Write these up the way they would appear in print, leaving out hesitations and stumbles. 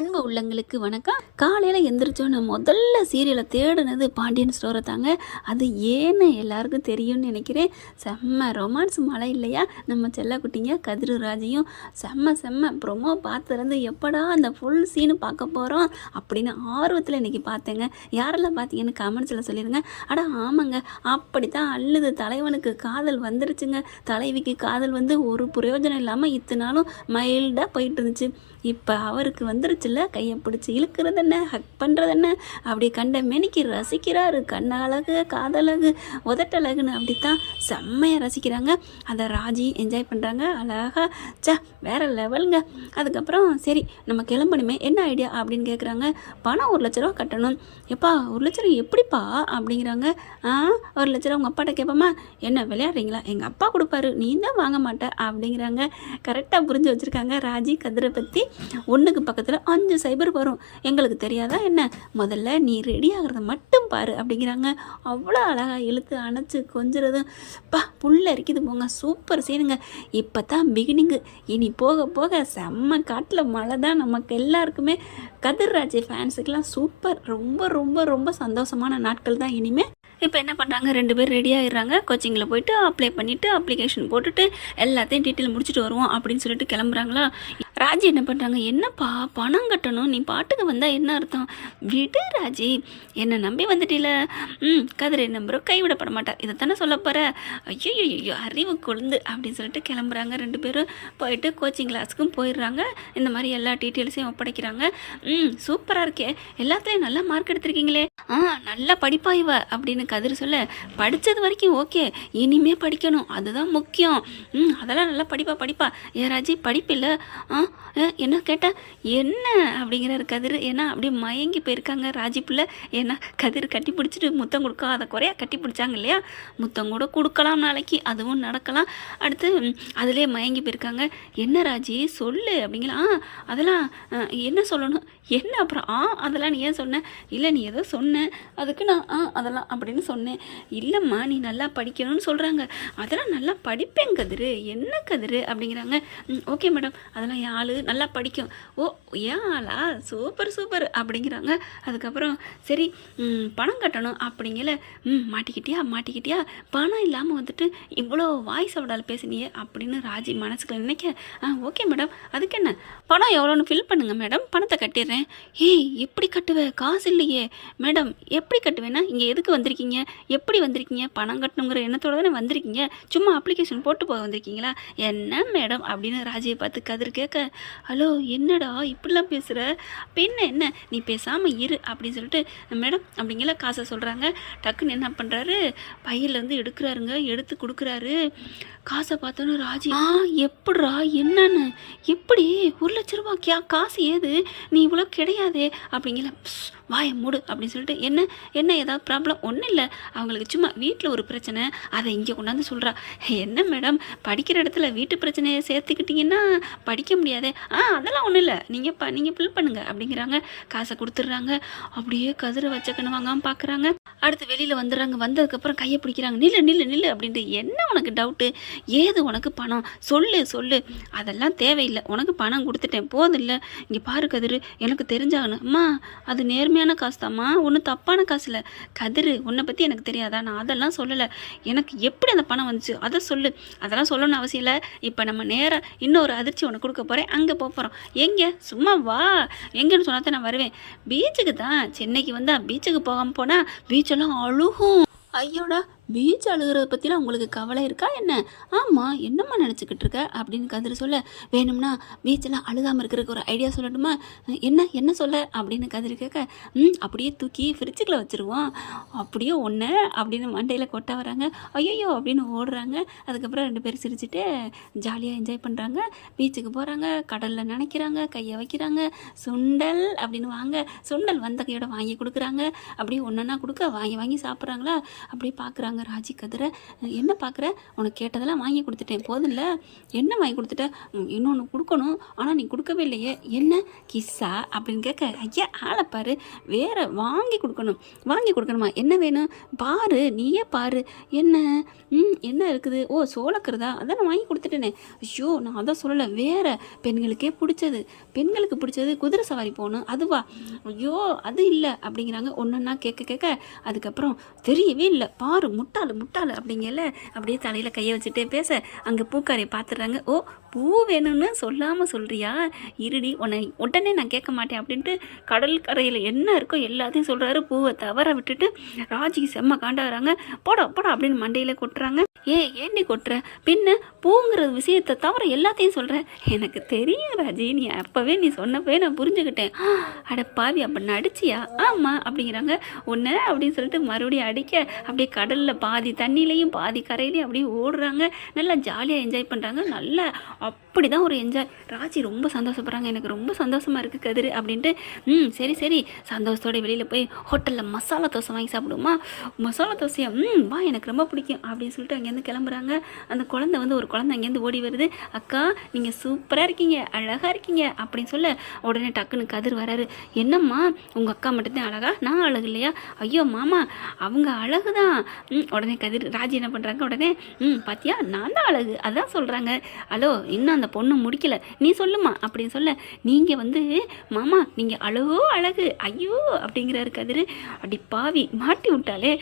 அன்பு உள்ளங்களுக்கு வணக்கம். காலையில் எந்திரிச்சோன்னு முதல்ல சீரியலை தேடுனது பாண்டியன் ஸ்டோரை தாங்க. அது ஏன்னு எல்லாருக்கும் தெரியும்னு நினைக்கிறேன். செம்ம ரொமான்ஸ் மழை இல்லையா நம்ம செல்லக்குட்டிங்க கதிரு ராஜையும். செம்ம ப்ரொமோ பார்த்துருந்து எப்படா அந்த ஃபுல் சீனு பார்க்க போகிறோம் அப்படின்னு ஆர்வத்தில் இன்றைக்கி பார்த்தேங்க. யாரெல்லாம் பார்த்தீங்கன்னு கமெண்ட்ஸில் சொல்லிடுங்க. அட ஆமாங்க, அப்படித்தான் அள்ளுது. தலைவனுக்கு காதல் வந்துருச்சுங்க. தலைவிக்கு காதல் வந்து ஒரு பிரயோஜனம் இல்லாமல் இத்தனாலும் மைல்டாக போயிட்டு இருந்துச்சு. இப்போ அவருக்கு வந்துருச்சுல்ல, கையை பிடிச்சி இழுக்கிறது என்ன, ஹக் பண்ணுறது என்ன, அப்படி கண்ட மெனிக்கு ரசிக்கிறாரு. கண்ணழகு, காதழகு, உதட்டழகுன்னு அப்படித்தான் செம்மையாக ரசிக்கிறாங்க. அதை ராஜி என்ஜாய் பண்ணுறாங்க. அழகா வேறு லெவலுங்க. அதுக்கப்புறம் சரி நம்ம கிளம்பணுமே, என்ன ஐடியா அப்படின்னு கேட்குறாங்க. பணம் 1,00,000 ரூபா கட்டணும். எப்பா 1,00,000 எப்படிப்பா அப்படிங்கிறாங்க. 1,00,000 உங்கள் அப்பாட்ட கேட்போமா, என்ன விளையாடுறீங்களா, எங்கள் அப்பா கொடுப்பாரு, நீ தான் வாங்க மாட்ட அப்படிங்கிறாங்க. கரெக்டாக புரிஞ்சு வச்சுருக்காங்க ராஜி கதிரை பற்றி. 1க்கு பக்கத்தில் 5 சைபர் வரும், எங்களுக்கு தெரியாதா என்ன, முதல்ல நீ ரெடி ஆகிறத மட்டும் பாரு அப்படிங்கிறாங்க. அவ்வளோ அழகாக இழுத்து அணைச்சி கொஞ்சிறதும் புல்ல இருக்குது போங்க. சூப்பர் சீனுங்க. இப்போ தான் பிகினிங்கு. இனி போக போக செம்ம காட்டில் மழை தான். நமக்கு எல்லாருக்குமே கதிர்ராஜ் ஃபேன்ஸுக்கெல்லாம் சூப்பர். ரொம்ப ரொம்ப ரொம்ப சந்தோஷமான நாட்கள் தான் இனிமேல். இப்போ என்ன பண்ணுறாங்க, 2 பேர் ரெடி ஆகிடுறாங்க. கோச்சிங்கில் போயிட்டு அப்ளை பண்ணிவிட்டு அப்ளிகேஷன் போட்டுட்டு எல்லாத்தையும் டீட்டெயில் முடிச்சுட்டு வருவோம் அப்படின்னு சொல்லிட்டு கிளம்புறாங்களா. ராஜி என்ன பண்ணுறாங்க, என்னப்பா பணம் கட்டணும், நீ பாட்டுக்கு வந்தால் என்ன அர்த்தம், விடு ராஜி, என்னை நம்பி வந்துட்டில, கதிரை நம்புறோம் கைவிடப்பட மாட்டார், இதை தானே சொல்ல போகிற, ஐயோ அறிவு கொழுந்து அப்படின்னு சொல்லிட்டு கிளம்புறாங்க. 2 பேரும் போயிட்டு கோச்சிங் கிளாஸுக்கும் போயிடுறாங்க. இந்த மாதிரி எல்லா டீட்டெயில்ஸையும் ஒப்படைக்கிறாங்க. சூப்பராக இருக்கே, எல்லாத்துலேயும் நல்லா மார்க் எடுத்திருக்கீங்களே, நல்லா படிப்பா இவ அப்படின்னு கதிர் சொல்ல, படித்தது வரைக்கும் ஓகே, இனிமே படிக்கணும், அதுதான் முக்கியம். அதெல்லாம் நல்லா படிப்பா. ஏன் ராஜி படிப்பில்லை, என்ன கேட்டால் என்ன அப்படிங்கிறாரு கதிர். ஏன்னா அப்படியே மயங்கி போயிருக்காங்க ராஜி பிள்ளை. ஏன்னா கதிர் கட்டி பிடிச்சிட்டு முத்தம் கொடுக்காத குறையா கட்டி பிடிச்சாங்க இல்லையா, முத்தம் கூட கொடுக்கலாம் நாளைக்கு, அதுவும் நடக்கலாம். அடுத்து அதிலே மயங்கி போயிருக்காங்க. என்ன ராஜி சொல்லு அப்படிங்களா. அதெல்லாம் என்ன சொல்லணும், என்ன அப்புறம் அதெல்லாம் நீ ஏன் சொன்ன, இல்லை நீ ஏதோ சொன்ன அதுக்கு நான் அதெல்லாம் அப்படின்னு சொன்னேன். இல்லைம்மா நீ நல்லா படிக்கணும்னு சொல்கிறாங்க, அதெல்லாம் நல்லா படிப்பேன் கதிர், என்ன கதிர் அப்படிங்கிறாங்க. ஓகே மேடம், அதெல்லாம் என் ஆள் நல்லா படிக்கும். ஓ ஏன் ஆளா, சூப்பர் அப்படிங்கிறாங்க. அதுக்கப்புறம் சரி பணம் கட்டணும் அப்படிங்கல. மாட்டிக்கிட்டியா, பணம் இல்லாமல் வந்துட்டு இவ்வளோ வாய்ஸ் அவடால் பேசினியே அப்படின்னு ராஜி மனசுக்குள்ள நினைக்க. ஓகே மேடம், அதுக்கு என்ன, பணம் எவ்வளோன்னு ஃபில் பண்ணுங்க மேடம், பணத்தை கட்டிடுறேன். ஏய் எப்படி கட்டுவேன், காசு இல்லையே மேடம், எப்படி கட்டுவேன்னா, இங்கே எதுக்கு வந்திருக்கீங்க, எப்படி வந்திருக்கீங்க, பணம் கட்டணுங்கிற எண்ணத்தோட தானே வந்திருக்கீங்க, சும்மா அப்ளிகேஷன் போட்டு போக வந்திருக்கீங்களா, என்ன மேடம் அப்படின்னு ராஜியை பார்த்து கதிர் கேட்க. ஹலோ என்னடா இப்படிலாம் பேசுகிற, பின்ன என்ன நீ பேசாமல் இரு அப்படின்னு சொல்லிட்டு மேடம் அப்படிங்கிற காசை சொல்கிறாங்க. டக்குன்னு என்ன பண்ணுறாரு, பையிலேருந்து எடுக்கிறாருங்க, எடுத்து கொடுக்குறாரு. காசை பார்த்தோன்னு ராஜி எப்படிரா என்னன்னு, எப்படி 1,00,000 ரூபா காசு ஏது, நீ இவ்வளோ கிடையாதே அப்படிங்கிற, வாயை மூடு அப்படின்னு சொல்லிட்டு. என்ன ஏதாவது ப்ராப்ளம், ஒன்றும் இல்லை, அவங்களுக்கு சும்மா வீட்டில் ஒரு பிரச்சனை, அதை இங்கே கொண்டாந்து சொல்கிறா. என்ன மேடம் படிக்கிற இடத்துல வீட்டு பிரச்சனையை சேர்த்துக்கிட்டிங்கன்னா படிக்க முடியாதே. அதெல்லாம் ஒன்றும் இல்லை, நீங்கள் ஃபில் பண்ணுங்க அப்படிங்கிறாங்க. காசை கொடுத்துட்றாங்க. அப்படியே கதிரை வச்சக்கன்னு வாங்காமல் பார்க்குறாங்க. அடுத்து வெளியில் வந்துடுறாங்க. வந்ததுக்கப்புறம் கையை பிடிக்கிறாங்க. நில்லு அப்படின்ட்டு. என்ன உனக்கு டவுட்டு, ஏது உனக்கு பணம், சொல்லு. அதெல்லாம் தேவையில்லை, உனக்கு பணம் கொடுத்துட்டேன் போதும் இல்லை. இங்கே பாரு கதிர், எனக்கு தெரிஞ்சாகணும். அம்மா அது நேர்மையான காசு தாம்மா, ஒன்றும் தப்பான காசு இல்லை. கதிர் உன்னை பற்றி எனக்கு தெரியாதா, நான் அதெல்லாம் சொல்லலை, எனக்கு எப்படி அந்த பணம் வந்துச்சு அதை சொல்லு. அதெல்லாம் சொல்லணும்னு அவசியம் இல்லை. இப்போ நம்ம நேராக இன்னொரு அதிர்ச்சி உனக்கு கொடுக்க போகிறேன், அங்கே போகிறோம். எங்கே, சும்மா வா, எங்கேன்னு சொன்னா தான் நான் வருவேன். பீச்சுக்கு தான். சென்னைக்கு வந்தால் பீச்சுக்கு போகாமல் போனால் பீச்செல்லாம் அழுகும். ஐயோடா, பீச் அழுகிறத பற்றிலாம் உங்களுக்கு கவலை இருக்கா என்ன, ஆமாம் என்னம்மா நினச்சிக்கிட்டு இருக்க அப்படின்னு கதிர் சொல்ல. வேணும்னா பீச்செல்லாம் அழுகாமல் இருக்கிறதுக்கு ஒரு ஐடியா சொல்லட்டுமா, என்ன சொல்ல அப்படின்னு கதிர் கேட்க. அப்படியே தூக்கி ஃப்ரிட்ஜுக்குள்ளே வச்சுருவோம், அப்படியே ஒன்று அப்படின்னு மண்டையில் கொட்ட வராங்க. ஐயோ அப்படின்னு ஓடுறாங்க. அதுக்கப்புறம் 2 பேர் சிரிச்சுட்டு ஜாலியாக என்ஜாய் பண்ணுறாங்க. பீச்சுக்கு போகிறாங்க, கடலில் நினைக்கிறாங்க, கையை வைக்கிறாங்க. சுண்டல் அப்படின்னு வாங்க, சுண்டல் வந்த கையோட வாங்கி கொடுக்குறாங்க. அப்படியே ஒன்றா கொடுக்க வாங்கி சாப்பிட்றாங்களா. அப்படியே பார்க்குறாங்க. பார்க்குறாங்க ராஜி கதிரை. என்ன பார்க்குற, உனக்கு கேட்டதெல்லாம் வாங்கி கொடுத்துட்டேன் போதில்ல, என்ன வாங்கி கொடுத்துட்ட, இன்னொன்று கொடுக்கணும் ஆனால் நீ கொடுக்கவே இல்லையே, என்ன கிஸ்ஸா அப்படின்னு கேட்க, ஐயா ஆளைப்பாரு, வேறு வாங்கி கொடுக்கணுமா, என்ன வேணும் பாரு, நீயே பாரு, என்ன என்ன இருக்குது, ஓ சோளக்கிறதா, அதான் நான் வாங்கி கொடுத்துட்டேனே, ஐயோ நான் அதான் சொல்லலை, வேறு பெண்களுக்கு பிடிச்சது குதிரை சவாரி போகணும், அதுவா, ஐயோ அது இல்லை அப்படிங்கிறாங்க. ஒன்றுன்னா கேட்க அதுக்கப்புறம் தெரியவே இல்லை பாரு, முட்டாளு அப்படிங்கல அப்படியே தலையில் கையை வச்சுட்டே பேச அங்கே பூக்காரையை பார்த்துடுறாங்க. ஓ பூ வேணும்னு சொல்லாமல் சொல்கிறியா, இருடி உடனே நான் கேட்க மாட்டேன் அப்படின்ட்டு கடல் கரையில் என்ன இருக்கோ எல்லாத்தையும் சொல்கிறாரு. பூவை தவற விட்டுட்டு ராஜிக்கு செம்ம காண்டாகிறாங்க. போடா அப்படின்னு மண்டையில் கொட்டுறாங்க. ஏண்டி கொட்டுற, பின்ன பூங்கிற விஷயத்தை தவிர எல்லாத்தையும் சொல்கிறேன், எனக்கு தெரியும் ராஜி, நீ அப்போவே நீ சொன்னப்பவே நான் புரிஞ்சுக்கிட்டேன். அட பாவி அப்போ நடிச்சியா, ஆமாம் அப்படிங்கிறாங்க. ஒன்று அப்படின்னு சொல்லிட்டு மறுபடியும் அடிக்க அப்படியே கடலில் பாதி தண்ணியிலையும் பாதி கரையிலையும் அப்படியே ஓடுறாங்க. நல்லா ஜாலியாக என்ஜாய் பண்ணுறாங்க. நல்லா அப்படி தான் ஒரு என்ஜாய். ராஜி ரொம்ப சந்தோஷப்படுறாங்க. எனக்கு ரொம்ப சந்தோஷமாக இருக்குது கதிர் அப்படின்ட்டு. சரி சந்தோஷத்தோட வெளியில் போய் ஹோட்டலில் மசாலா தோசை வாங்கி சாப்பிடுவோமா, மசாலா தோசையா, வா எனக்கு ரொம்ப பிடிக்கும் அப்படின்னு சொல்லிட்டு அங்கேருந்து கிளம்புறாங்க. அந்த ஒரு குழந்தை அங்கேருந்து ஓடி வருது. அக்கா நீங்கள் சூப்பராக இருக்கீங்க, அழகாக இருக்கீங்க அப்படின்னு சொல்ல உடனே டக்குன்னு கதிர் வராரு. என்னம்மா உங்கள் அக்கா மட்டும்தான் அழகா, நான் அழகு இல்லையா, ஐயோ மாமா அவங்க அழகு தான். உடனே கதிர் ராஜி என்ன பண்ணுறாங்க, உடனே பாத்தியா நான் தான் அழகு அதான் சொல்கிறாங்க. ஹலோ இன்னும் அந்த பொண்ணு முடிக்கல, நீ சொல்லுமா அப்படின்னு சொல்ல, நீங்கள் மாமா நீங்கள் அழகு ஐயோ அப்படிங்கிறாரு கதிர். அடி பாவி மாட்டி விட்டாலே,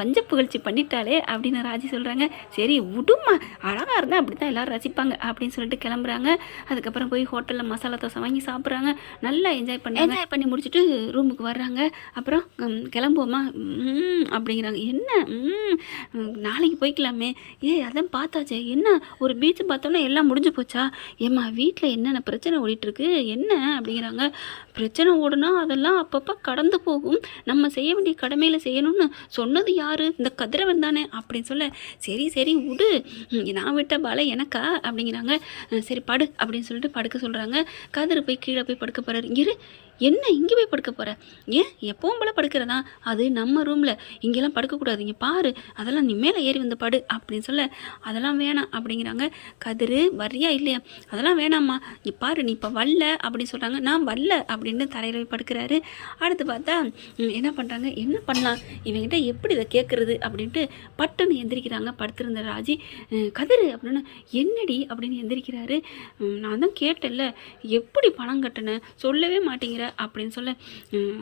வஞ்ச புகழ்ச்சி பண்ணிட்டாலே அப்படின்னு ராஜி சொல்கிறாங்க. சரி விடுமா, அழகாக இருந்தால் அப்படி தான் எல்லோரும் ரசிப்பாங்க அப்படின்னு சொல்லிட்டு கிளம்புறாங்க. அதுக்கப்புறம் போய் ஹோட்டலில் மசாலா தோசை வாங்கி சாப்பிட்றாங்க. நல்லா என்ஜாய் பண்ணி முடிச்சுட்டு ரூமுக்கு வர்றாங்க. அப்புறம் கிளம்புவோமா அப்படிங்கிறாங்க. என்ன நாளைக்கு போய்க்கலாமே, அதான் பார்த்தாச்சே, என்ன ஒரு பீச்சு பார்த்தோன்னா எல்லாம் முடிஞ்சு போச்சா, ஏம்மா வீட்டில் என்னென்ன பிரச்சனை ஓடிட்டுருக்கு என்ன அப்படிங்கிறாங்க. பிரச்சனை ஓடுனா அதெல்லாம் அப்பப்போ கடந்து போகும், நம்ம செய்ய வேண்டிய கடமையில் செய்யணும்னு சொன்னது யார், இந்த கதிரவன் தானே அப்படின்னு சொல்ல, சரி விடு, நான் விட்ட பாலை எனக்கா அப்படிங்கிறாங்க. சரி படு அப்படின்னு சொல்லிட்டு படுக்க சொல்கிறாங்க. கதிர் போய் கீழே போய் படுக்க போகிறாரு. என்ன இங்கே போய் படுக்க போகிற, ஏன் எப்பவும் போல படுக்கிறதா, அது நம்ம ரூமில், இங்கெல்லாம் படுக்கக்கூடாது, இங்கே பாரு, அதெல்லாம் நீ மேலே ஏறி வந்து படு அப்படின்னு சொல்ல, அதெல்லாம் வேணாம் அப்படிங்கிறாங்க. கதிர் வரியா இல்லையா, அதெல்லாம் வேணாம்மா, இங்கே பாரு நீ இப்போ வரல அப்படின்னு சொல்கிறாங்க. நான் வரல அப்படின்னு தரையில் போய் படுக்கிறாரு. அடுத்து பார்த்தா என்ன பண்ணுறாங்க, என்ன பண்ணலாம் இவங்கிட்ட எப்படி இதை கேட்குறது அப்படின்ட்டு பட்டுன்னு எந்திரிக்கிறாங்க. படுத்திருந்த ராஜி, கதிர் அப்படின்னு, என்னடி அப்படின்னு எந்திரிக்கிறாரு. நான் தான் கேட்டேன்ல, எப்படி பணம் கட்டினேன் சொல்லவே மாட்டேங்கிற அப்படின்னு சொல்ல,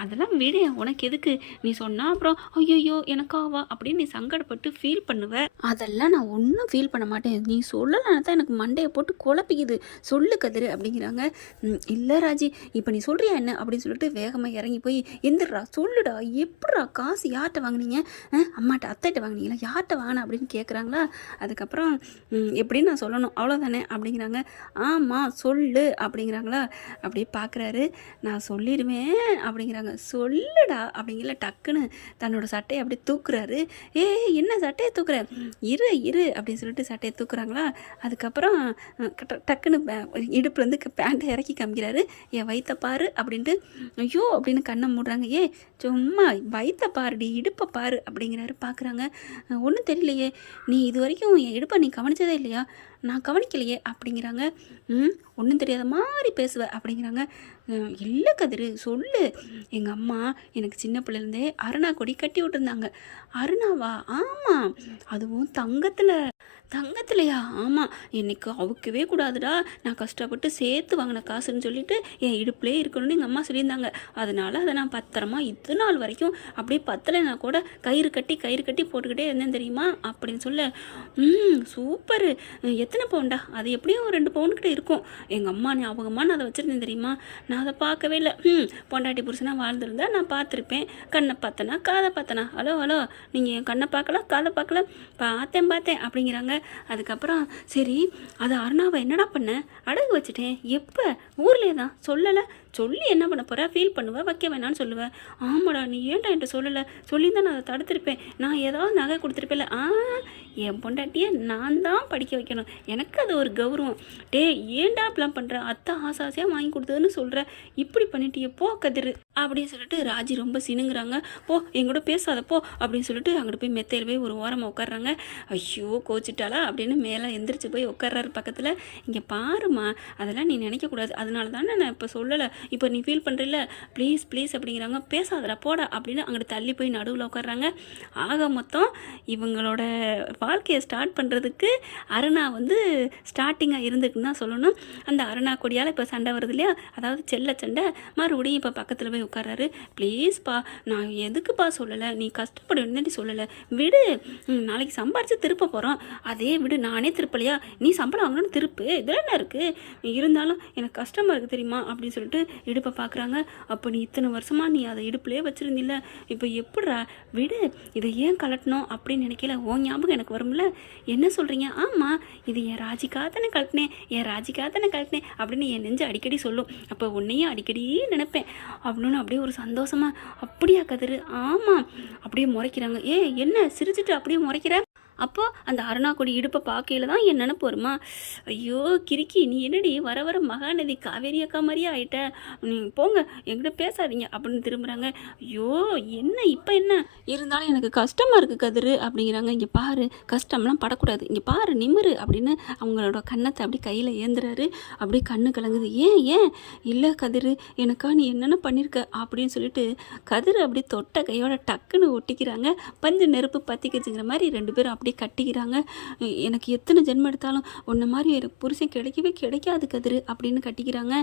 அதெல்லாம் விட, உனக்கு எதுக்கு, நீ சொன்னா அப்புறம் ஐயோ எனக்காவா அப்படின்னு நீ சங்கடப்பட்டு ஃபீல் பண்ணுவ, அதெல்லாம் நான் ஒன்றும் ஃபீல் பண்ண மாட்டேன், நீ சொல்லலாம் தான் எனக்கு மண்டையை போட்டு குழப்பிக்குது, சொல்லு கதிர் அப்படிங்கிறாங்க. இல்லை ராஜி இப்போ நீ சொல்றியா என்ன அப்படின்னு சொல்லிட்டு வேகமாக இறங்கி போய், எந்திரா சொல்லுடா, எப்படா காசு யார்கிட்ட வாங்கினீங்க, அம்மாட்ட அத்தைகிட்ட வாங்கினீங்களா, யார்கிட்ட வாங்கின அப்படின்னு கேட்குறாங்களா. அதுக்கப்புறம் எப்படின்னு நான் சொல்லணும் அவ்வளோதானே அப்படிங்கிறாங்க. ஆமாம் சொல்லு அப்படிங்கிறாங்களா. அப்படியே பார்க்குறாரு. நான் சொல்லிடுவேன் அப்படிங்கிறாங்க. சொல்லுடா அப்படிங்கிற டக்குன்னு தன்னோட சட்டையை அப்படியே தூக்குறாரு. என்ன சட்டையை தூக்குற, இரு அப்படின்னு சொல்லிட்டு சட்டையை தூக்குறாங்களா. அதுக்கப்புறம் டக்குன்னு இடுப்புலேருந்து பேண்ட்டை இறக்கி காமிக்கிறாரு. என் வயிற்ற பாரு அப்படின்ட்டு, ஐயோ அப்படின்னு கண்ணை மூடுறாங்க. சும்மா வயிற்ற பாருடி, இடுப்பை பாரு அப்படிங்கிறாரு. பார்க்குறாங்க. ஒன்றும் தெரியலையே, நீ இது வரைக்கும் என் இடுப்பை நீ கவனிச்சதே இல்லையா, நான் கவனிக்கலையே அப்படிங்கிறாங்க. ஒன்றும் தெரியாத மாதிரி பேசுவேன் அப்படிங்கிறாங்க. இல்லை கதிர் சொல்லு, எங்கள் அம்மா எனக்கு சின்ன பிள்ளைலேருந்தே அருணா கொடி கட்டி விட்டுருந்தாங்க. அருணாவா, ஆமாம், அதுவும் தங்கத்துலையா, ஆமாம், எனக்கு அவுக்கவே கூடாதுடா, நான் கஷ்டப்பட்டு சேர்த்து வாங்கின காசுன்னு சொல்லிட்டு என் இடுப்புலே இருக்கணும்னு எங்கள் அம்மா சொல்லியிருந்தாங்க. அதனால் அதை நான் பத்திரமா இது நாள் வரைக்கும் அப்படியே பத்தலைன்னா கூட கயிறு கட்டி போட்டுக்கிட்டே இருந்தேன் தெரியுமா அப்படின்னு சொல்ல, சூப்பரு, எத்தனை பவுண்டா, அது எப்படியும் 2 பவுண்டுக்கிட்ட இருக்கும், எங்கள் அம்மா ஞாபகமாக நான் அதை வச்சுருந்தேன் தெரியுமா, நான் அதை பார்க்கவே இல்லை, பொண்டாட்டி புருஷனாக வாழ்ந்துருந்தா நான் பார்த்துருப்பேன், கண்ணை பார்த்தனா காதை பார்த்தனா, ஹலோ நீங்கள் என் கண்ணை பார்க்கல காதை பார்க்கல, பார்த்தேன் அப்படிங்கிறாங்க. அதுக்கப்புறம் சரி அது அருணாவை என்னடா பண்ண, அடகு வச்சுட்டேன், எப்போ, ஊர்லேயே தான், சொல்லலை, சொல்லி என்ன பண்ண போகிற, ஃபீல் பண்ணுவேன், வைக்க வேணான்னு சொல்லுவேன். ஆமாடா நீ ஏன்டா என்கிட்ட சொல்லலை, சொல்லியிருந்தா நான் அதை தடுத்திருப்பேன், நான் ஏதாவது நகை கொடுத்துருப்பேன்ல. என் பொண்டாட்டியை நான் தான் படிக்க வைக்கணும், எனக்கு அது ஒரு கௌரவம். டே ஏன்டா இப்படிலாம் பண்ணுற, அத்தை ஆசாசியாக வாங்கி கொடுத்ததுன்னு சொல்கிற, இப்படி பண்ணிட்டியே போ கதிரு அப்படின்னு சொல்லிட்டு ராஜி ரொம்ப சினுங்குறாங்க. போ எங்கூட பேசாத போ அப்படின்னு சொல்லிட்டு அங்கிட்டு போய் மெத்தையில் போய் ஒரு ஓரமாக உட்காடுறாங்க. ஐயோ கோச்சிட்டாளா அப்படின்னு மேலே எந்திரிச்சு போய் உட்கார்றாரு பக்கத்தில். இங்கே பாருமா, அதெல்லாம் நீ நினைக்கக்கூடாது, அதனால தானே நான் இப்போ சொல்லலை, இப்போ நீ ஃபீல் பண்ணுறில்ல, ப்ளீஸ் ப்ளீஸ் அப்படிங்கிறாங்க. பேசாதடா போடா அப்படின்னு அங்கிட்டு தள்ளி போய் நடுவில் உட்காடுறாங்க. ஆக மொத்தம் இவங்களோட வாழ்க்கையை ஸ்டார்ட் பண்ணுறதுக்கு அருணா வந்து ஸ்டார்டிங்காக இருந்துக்குன்னு தான் சொல்லணும். அந்த அருணா கொடியால் இப்போ சண்டை வருது இல்லையா, அதாவது செல்ல சண்டை, மறுபடியும் இப்போ பக்கத்தில் போய் உட்காராரு. ப்ளீஸ்ப்பா நான் எதுக்குப்பா சொல்லலை, நீ கஷ்டப்படுவேன்னு சொல்லலை, விடு, நாளைக்கு சம்பாரித்து திருப்ப போகிறோம், அதே விடு, நானே திருப்பலையா, நீ சம்பளம் வாங்கணும்னு திருப்பு, இதெல்லாம் என்ன இருக்குது, இருந்தாலும் எனக்கு கஷ்டமாக இருக்குது தெரியுமா அப்படின்னு சொல்லிட்டு இடுப்பை பார்க்குறாங்க. அப்போ நீ இத்தனை வருஷமாக நீ அதை இடுப்புலேயே வச்சுருந்தில்ல, இப்போ எப்படிரா, விடு, இதை ஏன் கலட்டணும் அப்படின்னு நினைக்கல, ஓ ஞாபகம் எனக்கு வரும்ல, என்ன சொல்கிறீங்க, ஆமாம் இது என் ராஜிக்காக தானே கலட்டினேன், என் ராஜிக்காக தானே கலட்டினேன் அப்படின்னு என் நெஞ்சு அடிக்கடி சொல்லும், அப்போ உன்னையும் அடிக்கடி நினைப்பேன் அப்படின்னு அப்படியே ஒரு சந்தோஷமாக. அப்படியா கதிரு, ஆமாம் அப்படியே முறைக்கிறாங்க. என்ன சிரிச்சிட்டு அப்படியே முறைக்கிற, அப்போது அந்த அருணா கொடி இடுப்பை பார்க்கையில் தான் என் நினப்பு வருமா, ஐயோ கிறுக்கி நீ என்னடி வர வர மகாநதி காவேரி அக்கா மாதிரியே ஆகிட்ட, நீங்கள் போங்க என்கிட்ட பேசாதீங்க அப்படின்னு திரும்புகிறாங்க. ஐயோ என்ன இப்போ என்ன, இருந்தாலும் எனக்கு கஷ்டமாக இருக்குது கதிரு அப்படிங்கிறாங்க. இங்கே பாரு, கஷ்டம்லாம் படக்கூடாது, இங்கே பாரு நிமிரு அப்படின்னு அவங்களோட கன்னத்தை அப்படி கையில் ஏந்துறாரு. அப்படியே கண்ணு கலங்குது. ஏன் இல்லை கதிரு, எனக்கா நீ என்னென்ன பண்ணியிருக்க அப்படின்னு சொல்லிட்டு கதிரு அப்படியே தொட்ட கையோட டக்குன்னு ஒட்டிக்கிறாங்க. பஞ்சு நெருப்பு பற்றிக்கிச்சுங்கிற மாதிரி ரெண்டு பேரும் அப்படியே கட்டிக்கிறாங்க. எனக்கு எத்தனை ஜென்மம் எடுத்தாலும் உன்ன மாதிரி எனக்கு புருஷன் கிடைக்கவே கிடைக்காது கதிரு அப்படின்னு கட்டிக்கிறாங்க.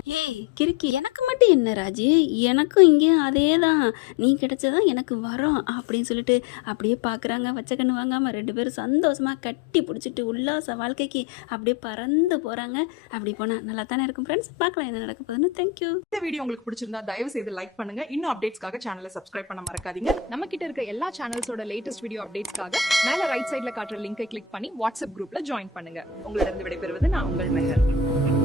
கிறுக்கி, எனக்கு மட்டும் என்ன ராஜி, எனக்கும் இங்கே அதே தான், நீ கிடைச்சதான் எனக்கு வரோம் அப்படின்னு சொல்லிட்டு அப்படியே பார்க்குறாங்க. வச்ச கண்ணு வாங்காமல் ரெண்டு பேரும் சந்தோஷமாக கட்டி பிடிச்சிட்டு உல்லாச வாழ்க்கைக்கு அப்படியே பறந்து போகிறாங்க. அப்படி போனால் நல்லா தானே இருக்கும் ஃப்ரெண்ட்ஸ். பார்க்கலாம் என்ன நடக்க போகுதுன்னு. தேங்க்யூ. இந்த வீடியோ உங்களுக்கு பிடிச்சிருந்தா தயவு செய்து லைக் பண்ணுங்க. இன்னும் அப்டேட்ஸ்க்காக சேனலை சப்ஸ்கிரைப் பண்ண மறக்காதீங்க. நம்ம கிட்ட இருக்க எல்லா சேனல்ஸோட லேட்டஸ்ட் வீடியோ அப்டேட்ஸ்க்காக மேல ரைட் சைடுல காட்டுற லிங்கை கிளிக் பண்ணி வாட்ஸ்அப் குரூப்ல ஜாயின் பண்ணுங்க. உங்களிடம் விடைபெறுவது நான் உங்கள் மெஹர்.